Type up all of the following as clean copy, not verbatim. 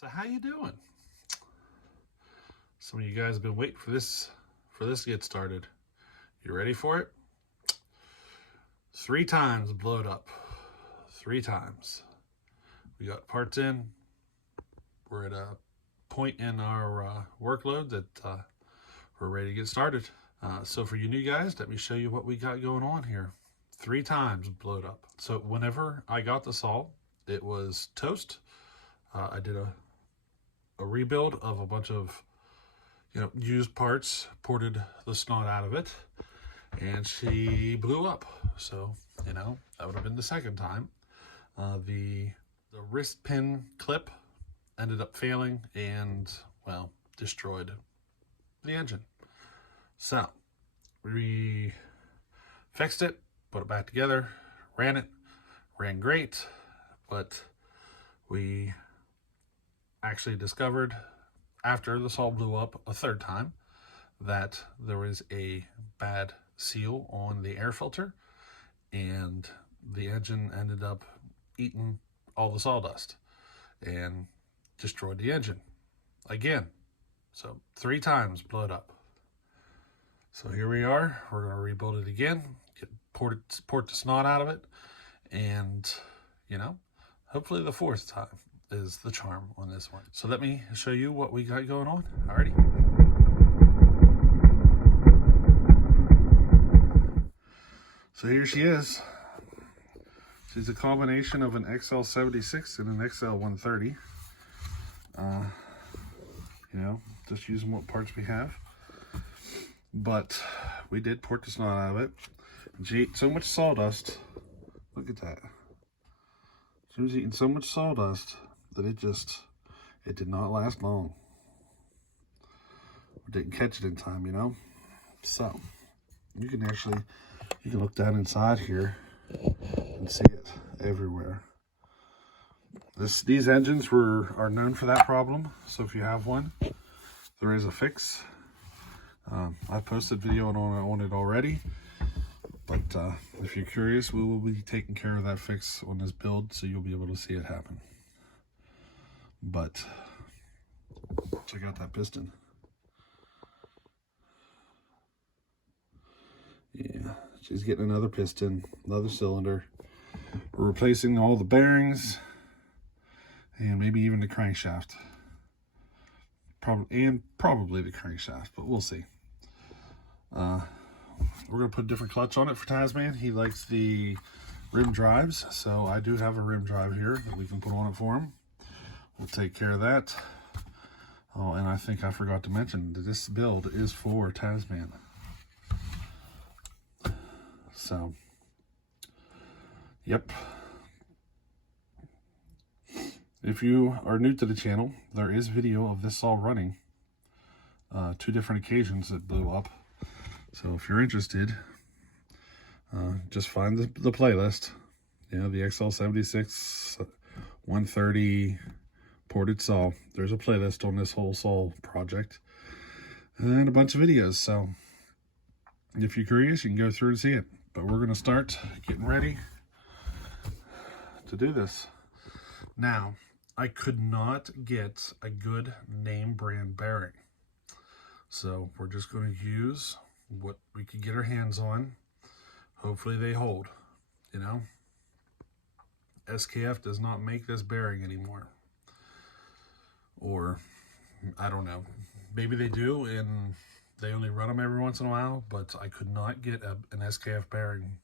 So how you doing? Some of you guys have been waiting for this to get started. You ready for it? 3 times blowed up. 3 times. We got parts in. We're at a point in our workload that we're ready to get started. So for you new guys, let me show you what we got going on here. 3 times blowed up. So whenever I got the saw, it was toast. I did a rebuild of a bunch of used parts, ported the snot out of it, and she blew up. So that would have been the second time. The wrist pin clip ended up failing and, well, destroyed the engine. So we fixed it, put it back together, ran great, but we actually discovered after the saw blew up a 3rd time that there was a bad seal on the air filter, and the engine ended up eating all the sawdust and destroyed the engine again. So 3 times blowed up. So here we are. We're going to rebuild it again, port the snot out of it, and hopefully the 4th time is the charm on this one. So let me show you what we got going on. Alrighty. So here she is. She's a combination of an XL76 and an XL130. Just using what parts we have. But we did port the snot out of it. And she ate so much sawdust. Look at that. She was eating so much sawdust that it did not last long. We didn't catch it in time, So you can look down inside here and see it everywhere. These engines are known for that problem. So if you have one, there is a fix. I posted video on it already, but if you're curious, we will be taking care of that fix on this build, so you'll be able to see it happen. But check out that piston. Yeah, she's getting another piston, another cylinder. We're replacing all the bearings and maybe even the crankshaft. Probably the crankshaft, but we'll see. We're going to put a different clutch on it for TazMan. He likes the rim drives, so I do have a rim drive here that we can put on it for him. We'll take care of that. Oh, and I think I forgot to mention that this build is for TazMan. So, yep. If you are new to the channel, there is video of this saw running. 2 different occasions it blew up. So if you're interested, just find the playlist. The XL76 130 ported saw. There's a playlist on this whole saw project and a bunch of videos. So if you're curious, you can go through and see it. But we're going to start getting ready to do this. Now, I could not get a good name brand bearing. So we're just going to use what we could get our hands on. Hopefully they hold, SKF does not make this bearing anymore. Or, I don't know. Maybe they do, and they only run them every once in a while, but I could not get an SKF bearing.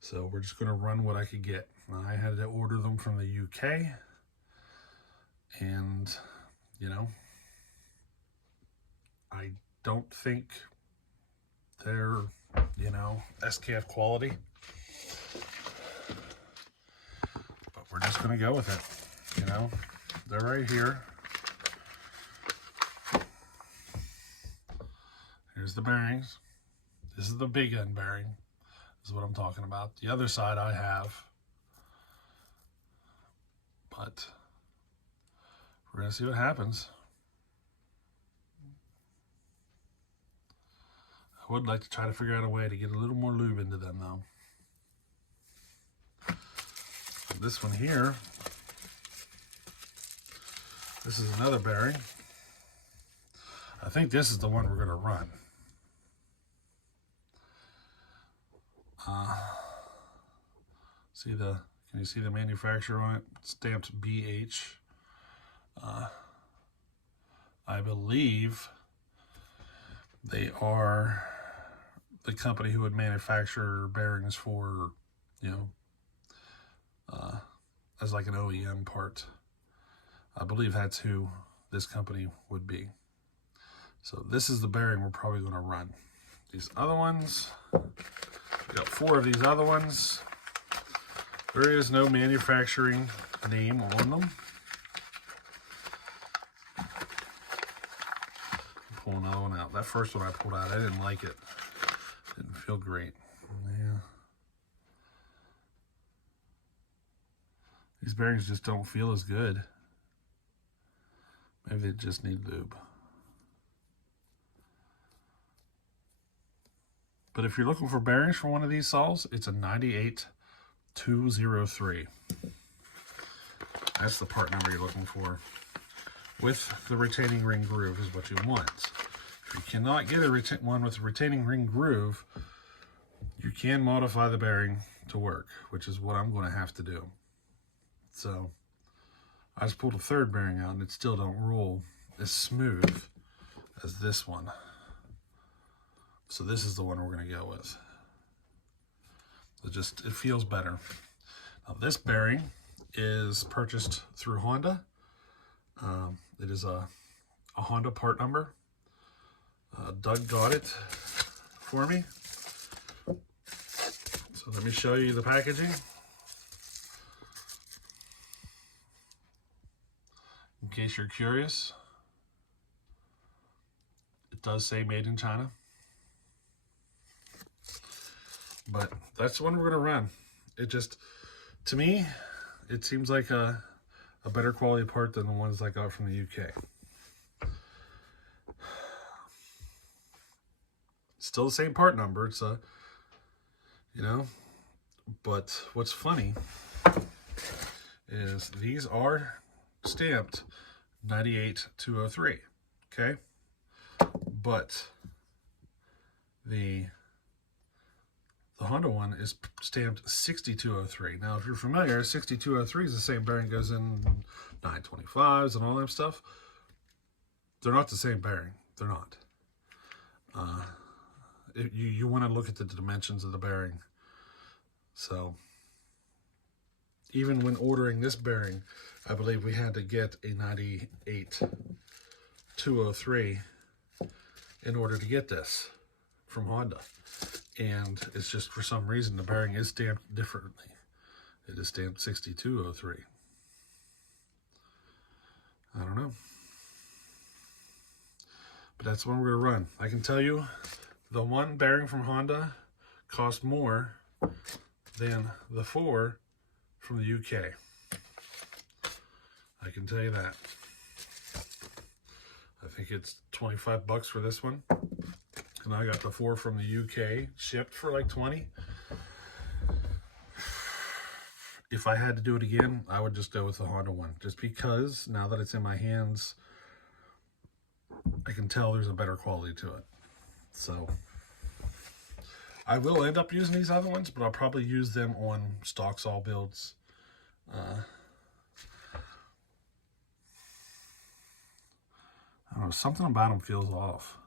So we're just going to run what I could get. I had to order them from the UK, and, I don't think they're, SKF quality. But we're just going to go with it, They're right here. Here's the bearings. This is the big end bearing. This is what I'm talking about. The other side I have. But we're going to see what happens. I would like to try to figure out a way to get a little more lube into them, though. This one here This is another bearing. I think this is the one we're going to run. Can you see the manufacturer on it? It's stamped BH. I believe they are the company who would manufacture bearings for, you know, as like an OEM part. I believe that's who this company would be. So this is the bearing we're probably going to run. These other ones, we got 4 of these other ones. There is no manufacturing name on them. Pull another one out. That first one I pulled out, I didn't like it. Didn't feel great. Yeah. These bearings just don't feel as good. Maybe they just need lube. But if you're looking for bearings for one of these saws, it's a 98203. That's the part number you're looking for. With the retaining ring groove is what you want. If you cannot get one with a retaining ring groove, you can modify the bearing to work, which is what I'm going to have to do. So I just pulled a third bearing out and it still don't roll as smooth as this one. So this is the one we're going to go with. It feels better. Now this bearing is purchased through Honda. It is a Honda part number. Doug got it for me. So let me show you the packaging. In case you're curious, it does say made in China. But that's the one we're going to run. It just, to me, it seems like a better quality part than the ones I got from the UK. Still the same part number. It's a, you know, but what's funny is these are stamped 98203, okay? But the Honda one is stamped 6203. Now, if you're familiar, 6203 is the same bearing goes in 925s and all that stuff. They're not the same bearing. They're not. You want to look at the dimensions of the bearing. So, even when ordering this bearing, I believe we had to get a 98203 in order to get this from Honda. And it's just for some reason the bearing is stamped differently. It is stamped 6203. I don't know. But that's the one we're going to run. I can tell you the one bearing from Honda cost more than the 4 from the UK. I can tell you that. I think it's 25 bucks for this one. And I got the 4 from the UK shipped for like 20. If I had to do it again, I would just go with the Honda one. Just because now that it's in my hands, I can tell there's a better quality to it. So I will end up using these other ones, but I'll probably use them on stock saw builds. I don't know, something about them feels off.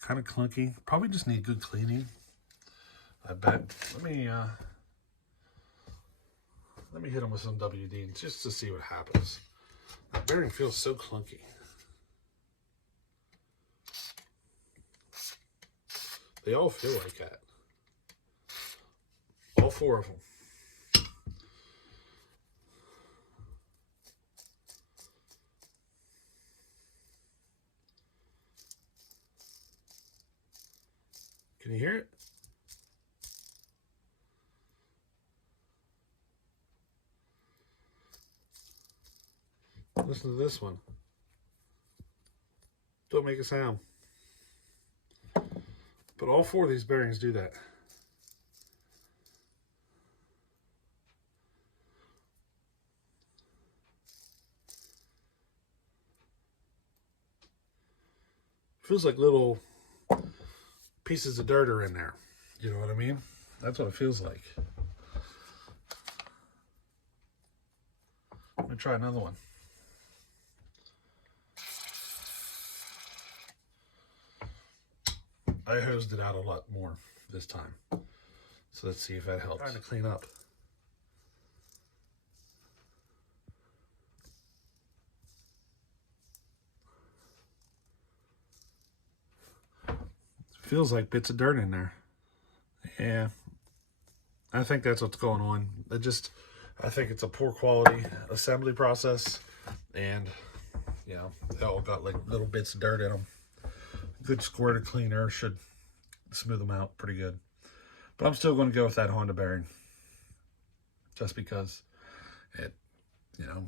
Kind of clunky. Probably just need good cleaning, I bet. Let me hit them with some WD just to see what happens. That bearing feels so clunky. They all feel like that. All 4 of them. Can you hear it? Listen to this one. Don't make a sound. But all 4 of these bearings do that. Feels like little pieces of dirt are in there. You know what I mean? That's what it feels like. Let me try another one. I hosed it out a lot more this time. So let's see if that helps. Trying to clean up. Feels like bits of dirt in there. Yeah, I think that's what's going on. I think it's a poor quality assembly process, and you know, they all got like little bits of dirt in them. Good squirt of cleaner should smooth them out pretty good. But I'm still going to go with that Honda bearing, just because it, you know,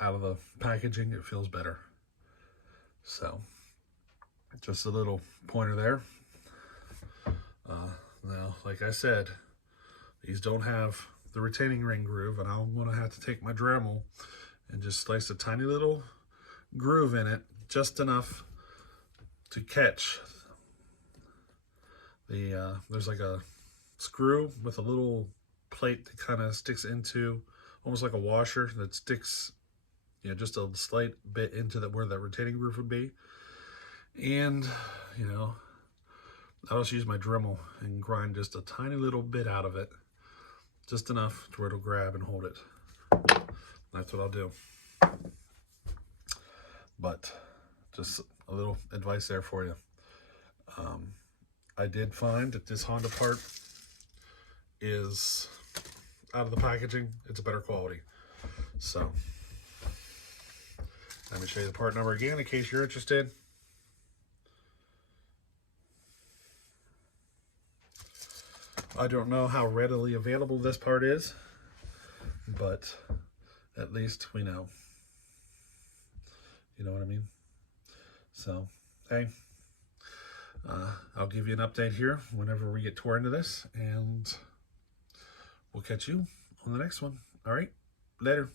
out of the packaging, it feels better. So, just a little pointer there. Now, like I said, these don't have the retaining ring groove, and I'm going to have to take my Dremel and just slice a tiny little groove in it, just enough to catch the, there's like a screw with a little plate that kind of sticks into, almost like a washer that sticks, you know, just a slight bit into where that retaining groove would be. And, you know, I'll just use my Dremel and grind just a tiny little bit out of it, just enough to where it'll grab and hold it. That's what I'll do. But just a little advice there for you. I did find that this Honda part is, out of the packaging, it's a better quality. So let me show you the part number again in case you're interested. I don't know how readily available this part is, but at least we know. You know what I mean? So, hey, I'll give you an update here whenever we get toward into this, and we'll catch you on the next one. All right, later.